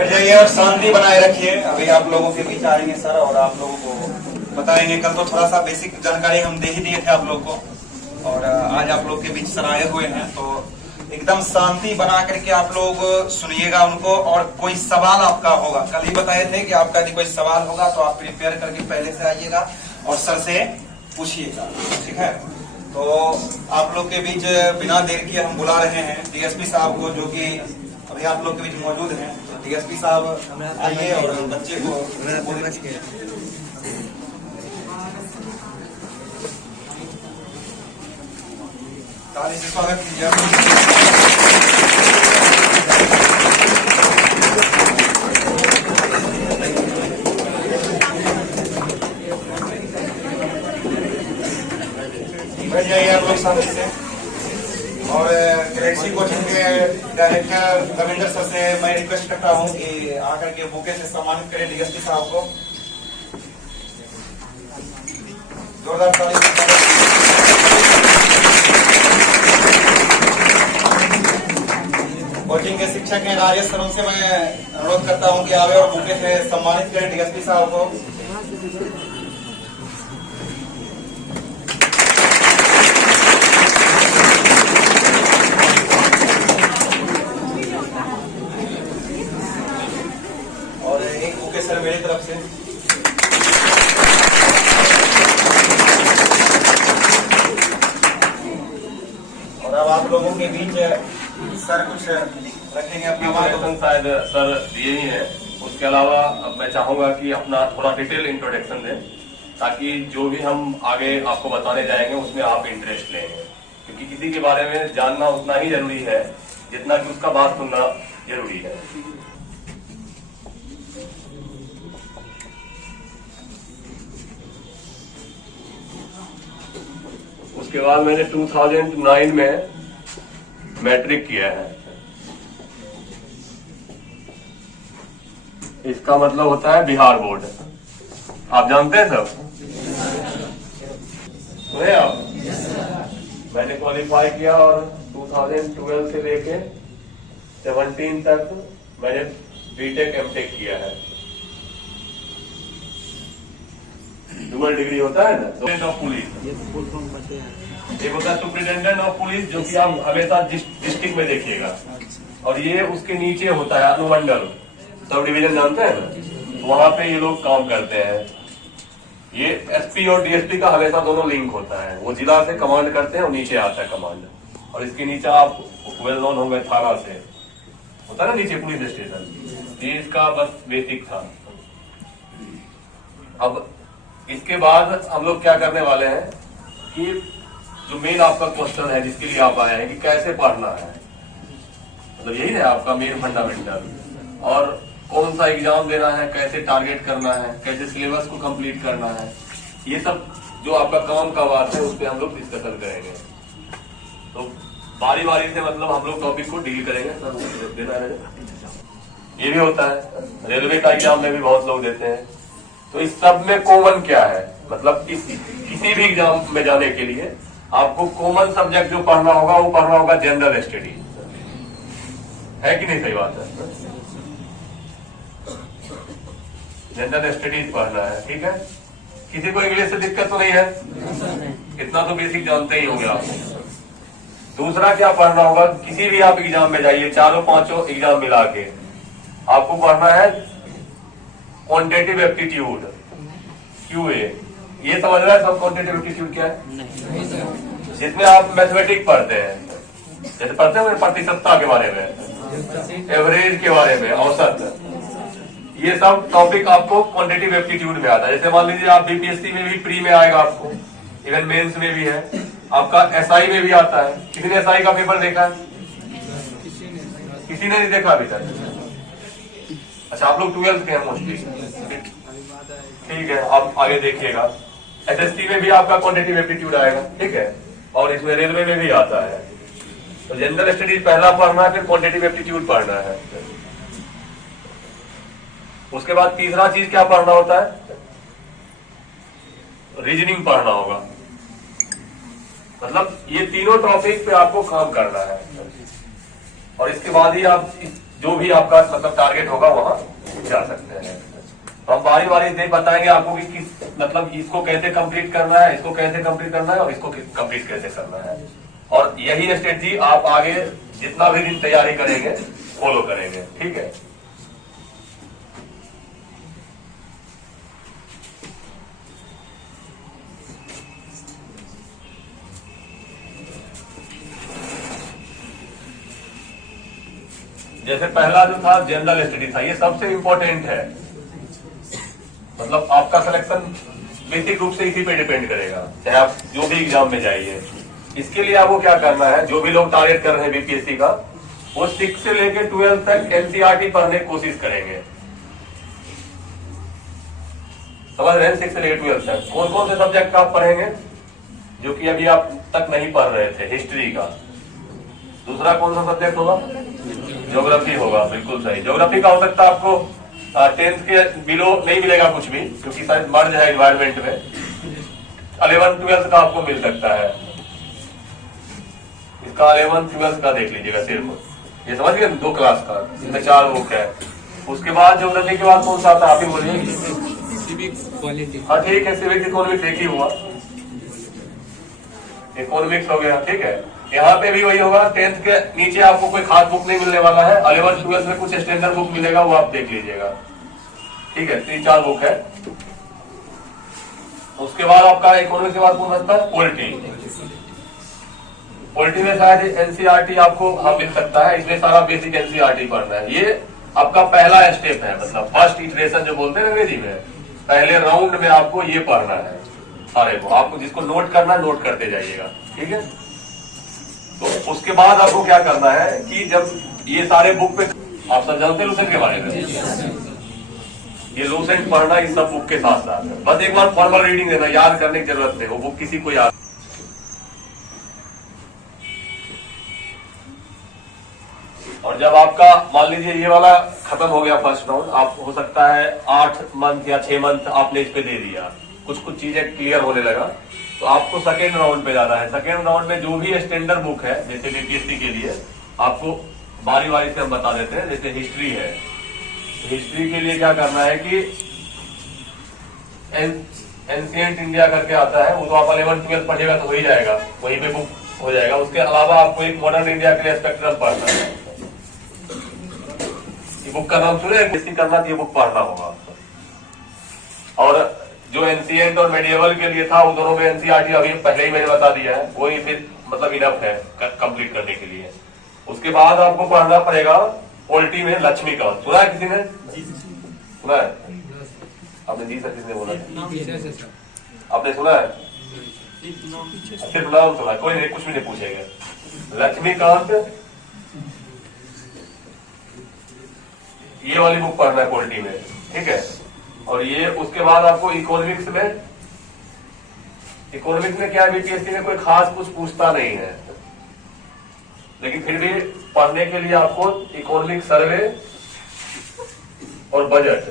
बैठ जाइए और शांति बनाए रखिए। अभी आप लोगों के बीच आएंगे सर और आप लोगों को बताएंगे। कल तो थोड़ा सा बेसिक जानकारी हम दे ही दिए थे आप लोग को, और आज आप लोग के बीच सर आए हुए हैं, तो एकदम शांति बना करके आप लोग सुनिएगा उनको। और कोई सवाल आपका होगा, कल ही बताए थे कि आपका यदि कोई सवाल होगा तो आप प्रिपेयर करके पहले से आइएगा और सर से पूछिएगा, ठीक है। तो आप लोग के बीच बिना देर किए हम बुला रहे हैं डीएसपी साहब को, जो कि अभी आप लोग के बीच मौजूद हैं। तो डीएसपी साहब आइए और बच्चे को ताली से स्वागत कीजिए। बैठ जाइए आप लोग शांति से। और गैलेक्सी कोचिंग के डायरेक्टर रविंदर सर से मैं रिक्वेस्ट करता हूं कि आकर के बुके से सम्मानित करें डीएसपी साहब को। जोरदार ताली। कोचिंग के शिक्षक हैं राजेश सर, उनसे मैं अनुरोध करता हूं कि आवे और बुके से सम्मानित करें डीएसपी साहब को। और एक बुके सर मेरी तरफ से। और अब आप लोगों के बीच सर कुछ रखेंगे अपना मार्गदर्शन, शायद सर दिए ही है। उसके अलावा अब मैं चाहूंगा कि अपना थोड़ा डिटेल इंट्रोडक्शन दें, ताकि जो भी हम आगे आपको बताने जाएंगे उसमें आप इंटरेस्ट लेंगे। क्योंकि किसी के बारे में जानना उतना ही जरूरी है जितना कि उसका बात सुनना जरूरी है। उसके बाद मैंने 2009 में मैट्रिक किया है। इसका मतलब होता है बिहार बोर्ड। आप जानते हैं सब? सुने आप? मैंने क्वालिफाई किया और 2012 से लेके 17 तक मैंने बीटेक एमटेक किया है। डुअल डिग्री होता है ना। ऑफ पुलिस एक होता है सुप्रिटेंडेंट ऑफ पुलिस, जो कि आप हमेशा डिस्ट्रिक्ट में देखिएगा। और ये उसके नीचे होता है अनुमंडल, सब डिवीजन जानते हैं ना, वहां पे ये लोग काम करते हैं। ये एसपी और डीएसपी का हमेशा दोनों लिंक होता है। वो जिला से कमांड करते हैं और नीचे आता है कमांड। और इसके नीचे आप वेल नोन होंगे थाना से होता है ना नीचे पुलिस स्टेशन। ये इसका बस बेसिक था। अब इसके बाद हम लोग क्या करने वाले हैं कि जो मेन आपका क्वेश्चन है जिसके लिए आप आए हैं कि कैसे पढ़ना है, मतलब यही है आपका मेन फंडामेंटल। और कौन सा एग्जाम देना है, कैसे टारगेट करना है, कैसे सिलेबस को कंप्लीट करना है, ये सब जो आपका काम का बात है उस पर हम लोग डिस्कशन करेंगे। तो बारी बारी से मतलब हम लोग टॉपिक को डील करेंगे। सर देना है ये भी होता है, रेलवे का एग्जाम में भी बहुत लोग देते हैं। तो इस सब में कॉमन क्या है, मतलब किसी भी एग्जाम में जाने के लिए आपको कॉमन सब्जेक्ट जो पढ़ना होगा वो पढ़ना होगा जनरल स्टडी, है कि नहीं? सही बात है, जनरल स्टडीज पढ़ना है, ठीक है। किसी को इंग्लिश से दिक्कत तो नहीं है? इतना तो बेसिक जानते ही होंगे आप। दूसरा क्या पढ़ना होगा, किसी भी आप एग्जाम में जाइए, चारों पांचों एग्जाम मिला के आपको पढ़ना है क्वांटिटेटिव एप्टीट्यूड, क्यूए। ये समझ रहा है सब क्वांटिटेटिव एप्टीट्यूड क्या है? जिसमें आप मैथमेटिक्स पढ़ते हैं, जैसे पढ़ते हैं प्रतिशतता के बारे में, एवरेज के बारे में, औसत, ये सब टॉपिक आपको क्वांटिटेटिव एप्टीट्यूड में आता है। जैसे मान लीजिए आप बीपीएससी में भी प्री में आएगा आपको, इवन मेंस में भी है, आपका एसआई में भी आता है। किसी ने एसआई का पेपर देखा है? किसी ने नहीं देखा अभी तक? अच्छा, आप लोग 12th के हैं मोस्टली, ठीक है। आप आगे देखिएगा, एसएससी में भी आपका क्वांटिटेटिव एप्टीट्यूड आएगा, ठीक है। और इसमें रेलवे में भी आता है। तो जनरल स्टडीज पहला पढ़ना है, फिर क्वांटिटेटिव एप्टीट्यूड पढ़ना है। उसके बाद तीसरा चीज क्या पढ़ना होता है? रीजनिंग पढ़ना होगा। मतलब ये तीनों टॉपिक पे आपको काम करना है। और इसके बाद ही आप जो भी आपका मतलब टारगेट होगा वहां जा सकते हैं। तो हम बारी बारी से बताएंगे आपको कि किस मतलब इसको कैसे कंप्लीट करना है, इसको कैसे कंप्लीट करना है और इसको कंप्लीट कैसे करना है। और यही स्ट्रेटजी आप आगे जितना भी दिन तैयारी करेंगे फॉलो करेंगे, ठीक है। जैसे पहला जो था जनरल स्टडी था, ये सबसे इंपॉर्टेंट है। मतलब आपका सिलेक्शन बेसिक रूप से इसी पे डिपेंड करेगा, चाहे आप जो भी एग्जाम में जाइए। इसके लिए आपको क्या करना है, जो भी लोग टारगेट कर रहे हैं बीपीएससी का, वो 6 से लेकर 12 तक एनसीईआरटी पढ़ने की कोशिश करेंगे। समझ रहे हैं? 6 से लेकर 12 तक कौन कौन से सब्जेक्ट आप पढ़ेंगे जो कि अभी आप तक नहीं पढ़ रहे थे? हिस्ट्री का। दूसरा कौन सा सब्जेक्ट होगा? ज्योग्राफी होगा, बिल्कुल सही। ज्योग्राफी का हो सकता है आपको 10th के बिलो नहीं मिलेगा कुछ भी, क्योंकि शायद मर्ज है एनवायरमेंट में। 11th 12th का आपको मिल सकता है। इसका 11th 12th का देख लीजिएगा सिर्फ, ये समझ गए? 2 क्लास का, इसमें 4 बुक है। उसके बाद ज्योग्राफी के बाद कौन सा आता है आप ही बोलिए? हाँ ठीक है, सिविक इकोनॉमिक्स एक ही हुआ, इकोनॉमिक्स हो गया, ठीक है। यहाँ पे भी वही होगा, 10th के नीचे आपको कोई खास बुक नहीं मिलने वाला है। 11th 12th में कुछ स्टैंडर्ड बुक मिलेगा, वो आप देख लीजिएगा, ठीक है। 3-4 बुक है। उसके बाद आपका इकोनॉमिक्स के बाद कौन बचता है? पॉलिटी। पॉलिटी में शायद एनसीईआरटी आपको मिल सकता है, इसमें सारा बेसिक एनसीईआरटी पढ़ना है। ये आपका पहला स्टेप है, मतलब फर्स्ट इटरेशन जो बोलते हैं अंग्रेजी में, पहले राउंड में आपको ये पढ़ना है सारे को। आपको जिसको नोट करना है नोट करते जाइएगा, ठीक है। तो उसके बाद आपको क्या करना है कि जब ये सारे बुक पे आप सब जानते हैं लूसेंट के बारे में, ये लूसेंट पढ़ना इस सब बुक के साथ साथ है। बस एक बार फॉर्मल रीडिंग देना, याद करने की जरूरत नहीं, वो बुक किसी को याद। और जब आपका मान लीजिए ये वाला खत्म हो गया फर्स्ट राउंड, आप हो सकता है 8 मंथ या 6 मंथ आपने इस पे दे दिया, कुछ चीजें क्लियर होने लगा, तो आपको सेकेंड राउंड पे जाना है। सेकेंड राउंड में जो भी स्टैंडर्ड बुक है, जैसे बीपीएससी के लिए आपको बारी बारी से हम बता देते हैं। जैसे हिस्ट्री है, हिस्ट्री के लिए क्या करना है कि एंशिएंट इंडिया करके आता है, वो तो आप 11th 12th पढ़िएगा तो हो ही जाएगा, वहीं पे बुक हो जाएगा। उसके अलावा आपको एक मॉडर्न इंडिया के लिए स्पेक्ट्रम पढ़ना है। ये बुक का नाम सुने, किसी करना तो ये बुक पढ़ना होगा। और जो एंशिएंट और मेडिएवल के लिए था, उन दोनों में एनसीईआरटी अभी पहले ही मैंने बता दिया है, वही फिर मतलब इनफ है कंप्लीट करने के लिए। उसके बाद आपको पढ़ना पड़ेगा पॉलिटी में लक्ष्मीकांत। सुना है किसी ने? सुना है? आपने जी सर किसने बोला? आपने सुना है? सिर्फ नाम सुना, कोई नहीं, कुछ भी नहीं पूछेगा। लक्ष्मीकांत, ये वाली बुक पढ़ना है पॉलिटी में, ठीक है। और ये उसके बाद आपको इकोनॉमिक्स में क्या है, बीपीएससी में कोई खास कुछ पूछता नहीं है, लेकिन फिर भी पढ़ने के लिए आपको इकोनॉमिक सर्वे और बजट,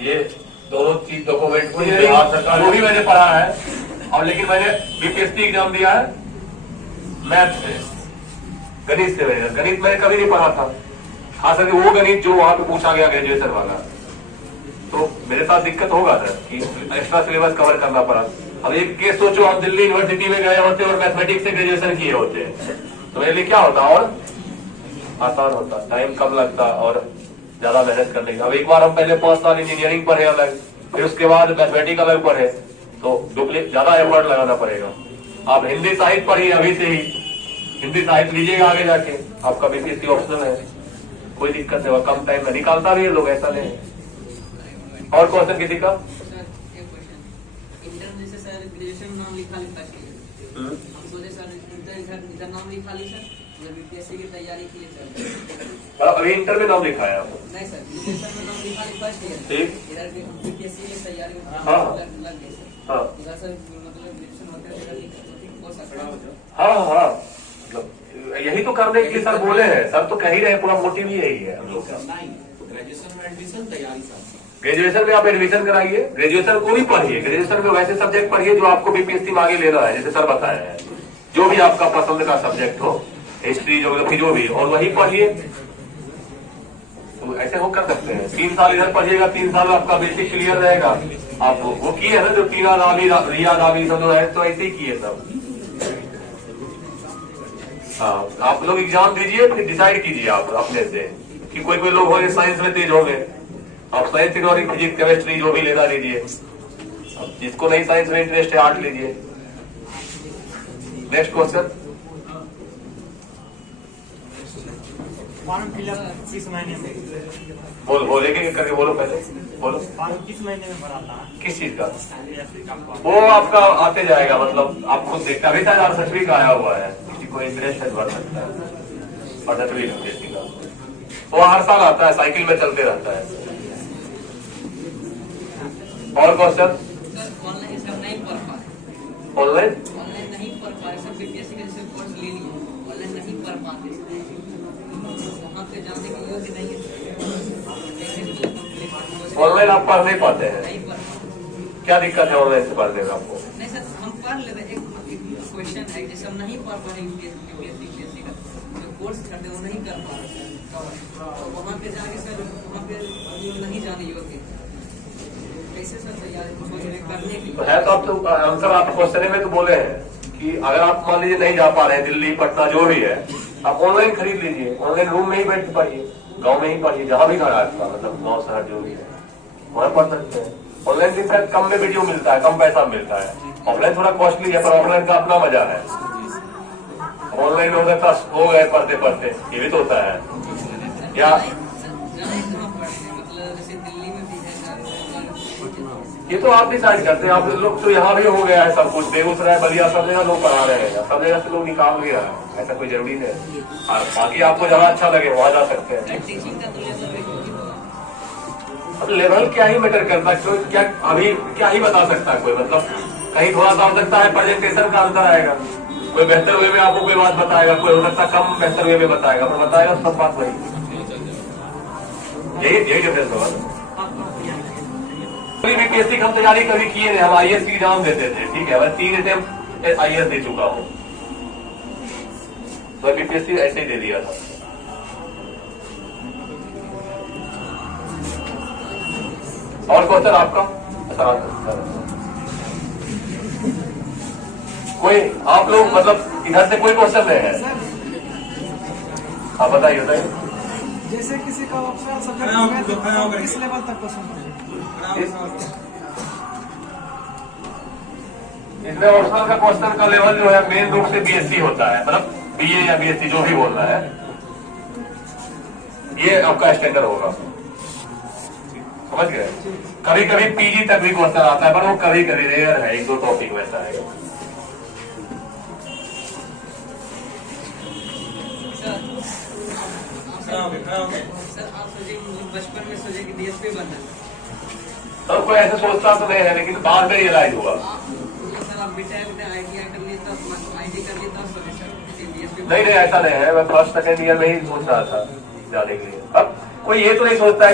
ये दोनों चीज डॉक्यूमेंट को बिहार सरकार, जो भी मैंने पढ़ा है, और लेकिन मैंने बीपीएससी एग्जाम दिया है मैथ से, गणित से। गणित मैंने कभी नहीं पढ़ा था, खास करके वो गणित जो वहां पे पूछा गया ग्रेजुएशन वाला, तो मेरे साथ दिक्कत होगा सर कि एक्स्ट्रा सिलेबस कवर करना पड़ा। अब एक केस सोचो, हम दिल्ली यूनिवर्सिटी में गए होते और मैथमेटिक्स से ग्रेजुएशन किए होते, तो मेरे लिए क्या होता और आसान होता, टाइम कम लगता और ज्यादा मेहनत करने का। अब एक बार हम पहले 5 साल इंजीनियरिंग पढ़े अलग, फिर उसके बाद मैथमेटिक्स अलग पढ़े, तो डुप्लीकेट ज्यादा एफर्ट लगाना पड़ेगा। आप हिंदी साहित्य पढ़िए अभी से ही, हिंदी साहित्य लीजिएगा आगे जाके, आपका बीपीएससी ऑप्शनल है, कोई दिक्कत नहीं, कम टाइम में निकालता भी है लोग, ऐसा नहीं। और क्वेश्चन किसी का? नाम लिखा इधर नाम लिखा ली सर, बीपीएससी की तैयारी के लिए सर। अभी इंटर में नाम लिखा है आपको? नहीं सर, ग्रेजुएशन में नाम लिखा फर्स्ट ईयर, ठीक। इधर बीपीएससी की तैयारी में लग गई सर। हाँ इधर सर मतलब ग्रेजुएशन होते हो सकता है। हाँ हाँ, मतलब यही तो करने के लिए सर बोले हैं, सर तो कह ही रहे, पूरा मोटिव ही यही है हम लोग का। ग्रेजुएशन में एडमिशन तैयारी सर, ग्रेजुएशन में आप एडमिशन कराइए, ग्रेजुएशन को भी पढ़िए, ग्रेजुएशन में वैसे सब्जेक्ट पढ़िए जो आपको बीपीएससी में आगे लेना है, जैसे सर बताया है, जो भी आपका पसंद का सब्जेक्ट हो हिस्ट्री, ज्योग्राफी जो भी, और वही पढ़िए। तो ऐसे वो कर सकते हैं। 3 साल इधर पढ़िएगा, 3 साल आपका बेसिक क्लियर रहेगा। आप वो किए है ना जो टीना रावी, रिया रावी सब जो है, तो ऐसे ही किए सब। हाँ, आप लोग एग्जाम दीजिए, फिर डिसाइड कीजिए आप अपने से कि कोई कोई लोग होंगे साइंस में तेज होंगे, आप साइंस, इकोनॉमिक्स, फिजिक्स, केमिस्ट्री जो भी लेना लीजिए। अब जिसको नहीं साइंस में इंटरेस्ट है, आर्ट लीजिए। Next question. फॉर्म फिलअप किस महीने में? बोलो एक एक करके बोलो, पहले बोलो। फॉर्म किस महीने में भराता है? किस चीज का? बीएससी का फॉर्म। वो आपका आते जाएगा, मतलब आप खुद देखते हैं। अभी शायद RSSB का आया हुआ है, किसी को इंटरेस्ट है भर सकता है। RSSB का वो हर साल आता है, साइकिल में चलते रहता है। और क्वेश्चन? सर ऑनलाइन सब नहीं पढ़ पाए, ऑनलाइन ऑनलाइन नहीं पढ़ पाए सर। बीपीएससी का जैसे कोर्स ले लिए, ऑनलाइन नहीं पढ़ पाते, वहाँ पे जाने के योग्य नहीं है। ऑनलाइन आप पढ़ नहीं पाते हैं, नहीं पढ़ पाते। क्या दिक्कत है ऑनलाइन से पढ़ने में आपको? नहीं सर, हम पढ़ लेते। एक क्वेश्चन है जैसे हम नहीं पढ़ पा रहे यूपीएससी का जो कोर्स करते वो नहीं कर पा रहे कवर, तो वहाँ पे जाके सर वहाँ पे नहीं जाने योग्य। कैसे सर तैयारी करने की? तो है तो आप तो आंसर आप क्वेश्चन में तो बोले हैं कि अगर आप मान लीजिए नहीं जा पा रहे हैं, दिल्ली, पटना जो भी है, आप ऑनलाइन खरीद लीजिए। ऑनलाइन रूम में ही बैठ के पढ़िए, गाँव में ही पढ़िए, जहाँ भी घर आपका, मतलब गाँव शहर जो भी है वहाँ पढ़ सकते हैं। ऑनलाइन भी शायद कम में वीडियो मिलता है, कम पैसा मिलता है। ऑफलाइन थोड़ा कॉस्टली है, पर ऑफलाइन का अपना मजा है। ऑनलाइन हो सकता हो गए पढ़ते पढ़ते, ये भी तो होता है। या मतलब जैसे दिल्ली में भी है, ये तो आप डिसाइड करते हैं। आप लोग तो यहाँ भी हो गया है सब कुछ, बेगूसराय, बलिया, सब जगह लोग पढ़ा रहे हैं, सब जगह से लोग निकाल भी रहा है, ऐसा कोई जरूरी नहीं। और बाकी आपको जहाँ अच्छा लगे वहाँ जा सकते हैं। टीचिंग का तो लेवल अब लेवल क्या ही मैटर करता है, क्या अभी क्या ही बता सकता है कोई, मतलब कहीं थोड़ा सा हो सकता है प्रेजेंटेशन का अंतर आएगा, कोई बेहतर वे में आपको कोई बात बताएगा, कोई हो सकता है कम बेहतर वे में बताएगा, पर बताएगा सब बात वही। यही डिफरेंस होगा। बीपीएससी की हम तैयारी कभी किए नहीं, हम IAS की एग्जाम देते थे, ठीक है। मैं 3 अटेम्प्ट IAS दे चुका हूँ, तो बीपीएससी ऐसे ही दे दिया था। और क्वेश्चन आपका? कोई आप लोग मतलब इधर से कोई क्वेश्चन नहीं है? हाँ बताइए बताइए। जैसे किसी का ऑप्शनल सब्जेक्ट किस लेवल तक क्वेश्चन? इसमें ऑप्शनल का क्वेश्चन का लेवल जो है मेन रूप से BSc होता है, मतलब BA या BSc जो भी बोलना है, ये आपका स्टैंडर्ड होगा, समझ गए। कभी कभी PG तक भी क्वेश्चन आता है, पर वो कभी कभी रेयर है, 1-2 टॉपिक वैसा है। सर आप सोचे बचपन में सोचे कि DSP बनना है, तो कोई ऐसे सोचता तो नहीं है, लेकिन बाद में रियलाइज हुआ। सर आप ITI कर लिए तब ID कर लिए तब सोचे सर DSP नहीं ऐसा नहीं है, मैं फर्स्ट सेकेंड ईयर में ही सोच रहा था जाने के लिए। अब कोई ये तो नहीं सोचता है